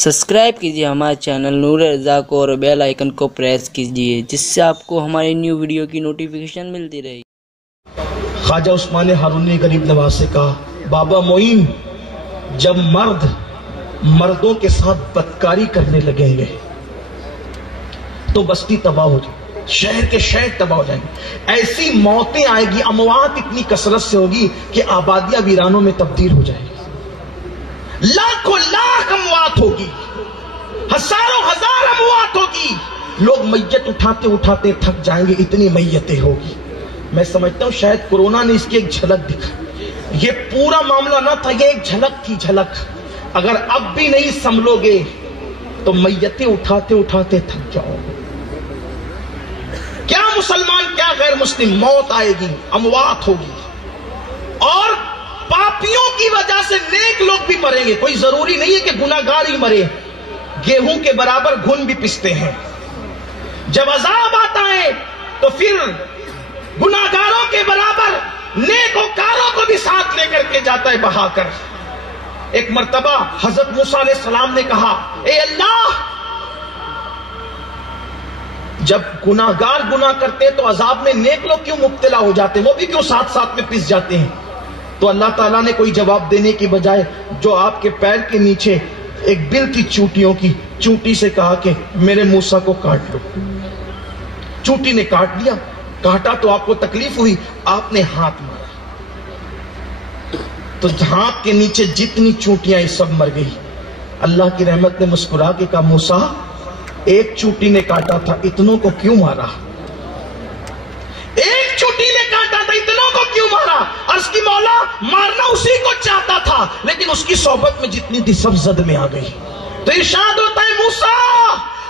Subscribe कीजिए हमारे channel नूर रज़ा को और बेल आइकन को प्रेस कीजिए जिससे आपको हमारी न्यू वीडियो की नोटिफिकेशन मिलती रहे। ख्वाजा उस्मान हारूनी गरीब नवाज से कहा, बाबा मोइन, जब मर्दों के साथ बदकारी करने लगेंगे तो बस्ती तबाह हो जाए, शहर के शहर तबाह हो जाएंगे, ऐसी मौतें आएगी, अमवात इतनी कसरत से होगी कि आबादियां वीरानों में तब्दील हो जाएगी, लाखों लाख अमवात होगी, हजारों हजार अमवात होगी, लोग मैयत उठाते उठाते थक जाएंगे, इतनी मैयतें होगी। मैं समझता हूं शायद कोरोना ने इसकी एक झलक दिखा। ये पूरा मामला ना था, ये एक झलक थी, झलक। अगर अब भी नहीं संभलोगे तो मैयतें उठाते उठाते थक जाओगे। क्या मुसलमान क्या गैर मुस्लिम, मौत आएगी, अमवात होगी, और पापियों की वजह से नेक लोग भी मरेंगे। कोई जरूरी नहीं है कि गुनाहगार ही मरे, गेहूं के बराबर घुन भी पिसते हैं। जब अजाब आता है तो फिर गुनाहगारों के बराबर नेकोकारों को भी साथ लेकर के जाता है बहाकर। एक मर्तबा हजरत मूसा अलैहिस्सलाम ने कहा, ए अल्लाह, जब गुनाहगार गुनाह करते तो अजाब में नेक लोग क्यों मुब्तला हो जाते, वो भी क्यों साथ साथ में पिस जाते हैं? तो अल्लाह ताला ने कोई जवाब देने की बजाय जो आपके पैर के नीचे एक बिल थी चूंटियों की, चूंटी से कहा कि मेरे मूसा को काट लो। चूंटी ने काट लिया, काटा तो आपको तकलीफ हुई, आपने हाथ मारा तो हाथ के नीचे जितनी चूंटियां सब मर गई। अल्लाह की रहमत ने मुस्कुरा के कहा, मूसा, एक चूंटी ने काटा था, इतनों को क्यों मारा? एक चूंटी ने काटा था, इतनों को क्यों मारा? अर्ज की मौला, मारना उसी को चाहता था, लेकिन उसकी सोहबत में जितनी थी सब जद में आ गई। तो इरशाद होता है, मूसा,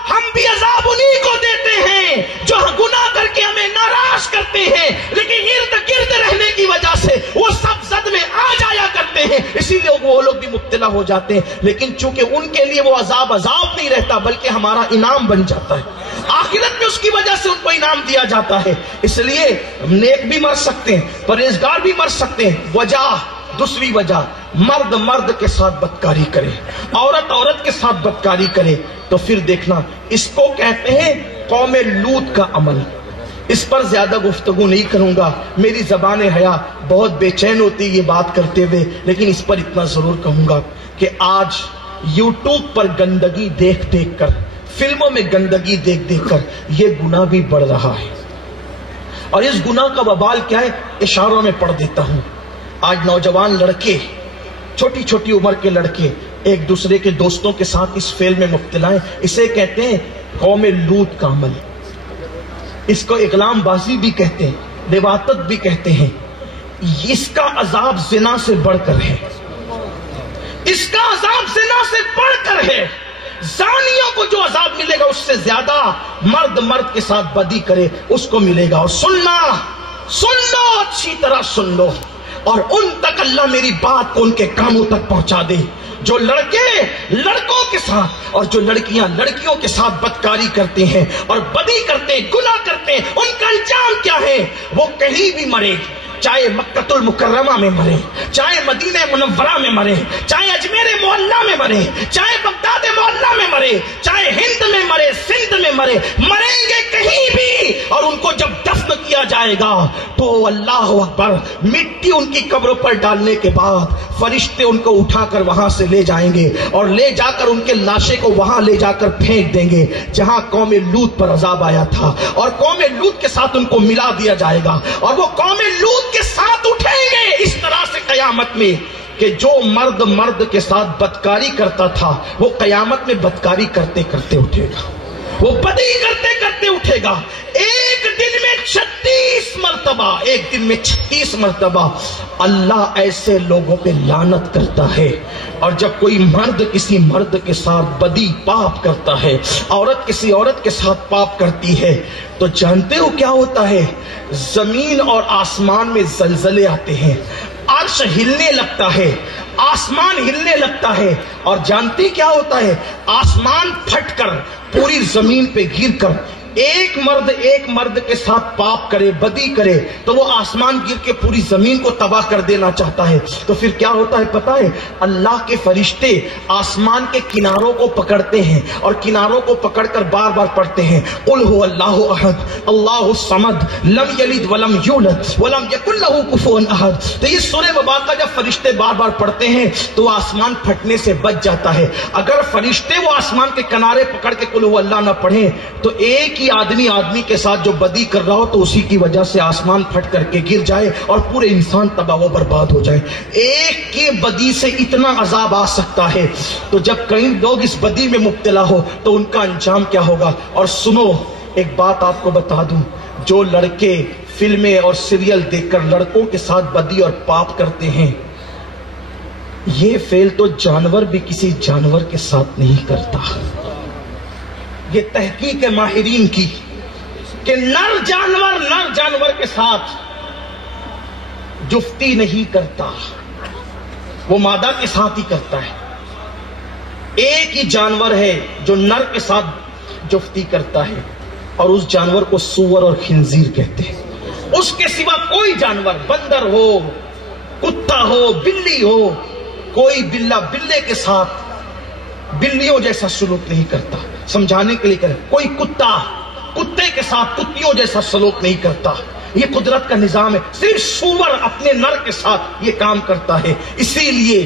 हम भी अजाब उन्हीं को देते हैं जो गुनाह करके हमें नाराज करते हैं, लेकिन इर्द गिर्द रहने की वजह से वो सब जद में आ जाया करते हैं, इसीलिए वो लोग भी मुब्तला हो जाते हैं। लेकिन चूंकि उनके लिए वो अजाब नहीं रहता, बल्कि हमारा इनाम बन जाता है, आखिरत में उसकी वजह से उनको इनाम दिया जाता है। इसलिए नेक भी मर सकते हैं, परहेजगार भी मर सकते हैं। वजह, दूसरी वजह, मर्द के साथ बदकारी करे, औरत के साथ बदकारी करे, तो फिर देखना, इसको कहते हैं कौमे लूत का अमल। इस पर ज्यादा गुफ्तगू नहीं करूंगा, मेरी ज़बान हया बहुत बेचैन होती है ये बात करते हुए, लेकिन इस पर इतना जरूर कहूंगा कि आज यूट्यूब पर गंदगी देख देख कर, फिल्मों में गंदगी देख देख कर ये गुनाह भी बढ़ रहा है। और इस गुनाह का वबाल क्या है, इशारों में पढ़ देता हूं। आज नौजवान लड़के, छोटी छोटी उम्र के लड़के एक दूसरे के दोस्तों के साथ इस फेल में मुब्तला हैं। इसे कहते हैं कौमे लूत का अमल। इसको इगलामबाजी भी कहते हैं, रिवातत भी कहते हैं। इसका अजाब जिना से बढ़कर है, इसका अजाब जिना से बढ़कर है। जानियों को जो अजाब मिलेगा उससे ज्यादा मर्द के साथ बदी करे उसको मिलेगा। और सुन लो, अच्छी तरह सुन लो, और उन तक अल्लाह मेरी बात को उनके कानों तक पहुंचा दे। जो लड़के लड़कों के साथ और जो लड़कियां लड़कियों के साथ बदकारी करते हैं और बदी करते हैं, गुनाह करते हैं, उनका अंजाम क्या है? वो कहीं भी मरे, चाहे मक्कतुल मुकर्रमा में मरे, चाहे मदीने मुनव्वरा में मरे, चाहे अजमेर मोहल्ला में मरे, चाहे बगदाद मोहल्ला में मरे, चाहे हिंद में मरे, सिंध में मरे, मरेंगे कहीं भी। और उनको जब दफन किया जाएगा तो अल्लाह अकबर, मिट्टी उनकी कब्रों पर डालने के बाद फरिश्ते उनको उठाकर वहां से ले जाएंगे और ले जाकर उनके लाशे को वहां ले जाकर फेंक देंगे जहां कौमे लूत पर अजाब आया था, और कौमे लूत के साथ उनको मिला दिया जाएगा, और वो कौमे लूत के साथ उठेंगे इस तरह से कयामत में कि जो मर्द के साथ बदकारी करता था वो कयामत में बदकारी करते करते उठेगा, वो बदी करते करते उठेगा। एक दिन में 36 मरतबा, एक दिन में 36 मरतबा अल्लाह ऐसे लोगों पे लानत करता है। और जब कोई मर्द किसी मर्द के साथ बदी पाप करता है, औरत किसी औरत के साथ पाप करती है, तो जानते हो क्या होता है? जमीन और आसमान में जलजले आते हैं, अर्श हिलने लगता है, आसमान हिलने लगता है, और जानते क्या होता है? आसमान फटकर पूरी जमीन पे गिरकर ایک مرد کے ساتھ پاپ کرے، بدی کرے، تو وہ آسمان گر کے پوری زمین کو تباہ کر دینا چاہتا ہے۔ تو پھر کیا ہوتا ہے پتہ ہے؟ اللہ کے فرشتے آسمان کے کناروں کو پکڑتے ہیں اور کناروں کو پکڑ کر بار بار پڑھتے ہیں، قل هو اللہ احد اللہ الصمد لم یلد ولم یولد ولم یکن لہ کفوا احد۔ تو یہ سورہ مبارکہ جب فرشتے بار بار پڑھتے ہیں تو آسمان پھٹنے سے بچ جاتا ہے۔ اگر فرشتے وہ آسمان کے کنارے پکڑ کے قل هو اللہ نہ پڑھیں تو ایک ہی آدمی کے ساتھ جو بدی کر رہا ہو تو اسی کی وجہ سے آسمان پھٹ کر کے گر جائے اور پورے انسان تباہ و برباد ہو جائے۔ ایک کے بدی سے اتنا عذاب آ سکتا ہے، تو جب کئی لوگ اس بدی میں مبتلا ہو تو ان کا انجام کیا ہوگا؟ اور سنو، ایک بات آپ کو بتا دوں، جو لڑکے فلمیں اور سیریل دیکھ کر لڑکوں کے ساتھ بدی اور پاپ کرتے ہیں، یہ فعل تو جانور بھی کسی جانور کے ساتھ نہیں کرتا۔ یہ تحقیق ہے ماہرین کی کہ نر جانور کے ساتھ جفتی نہیں کرتا، وہ مادہ کے ساتھ ہی کرتا ہے۔ ایک ہی جانور ہے جو نر کے ساتھ جفتی کرتا ہے اور اس جانور کو سور اور خنزیر کہتے ہیں۔ اس کے سوا کوئی جانور، بندر ہو، کتا ہو، بلی ہو، کوئی بلے کے ساتھ بلیوں جیسا سلوک نہیں کرتا۔ سمجھانے کے لیے کرے، کوئی کتے کے ساتھ کتیوں جیسا سلوک نہیں کرتا۔ یہ قدرت کا نظام ہے۔ صرف سور اپنے نر کے ساتھ یہ کام کرتا ہے۔ اسی لیے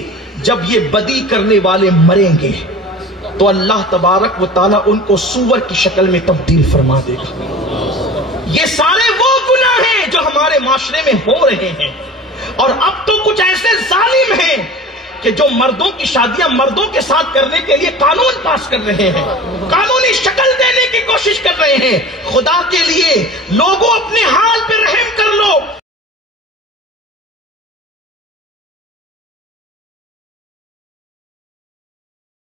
جب یہ بدی کرنے والے مریں گے تو اللہ تبارک و تعالیٰ ان کو سور کی شکل میں تبدیل فرما دے گا۔ یہ سارے وہ گناہ ہیں جو ہمارے معاشرے میں ہو رہے ہیں، اور اب تو کچھ ایسے ظالم ہیں کہ جو مردوں کی شادیاں مردوں کے ساتھ کرنے کے لیے قانون پاس کر رہے ہیں، قانونی شکل دینے کی کوشش کر رہے ہیں۔ خدا کے لیے لوگوں اپنے حال پہ رحم کر لو۔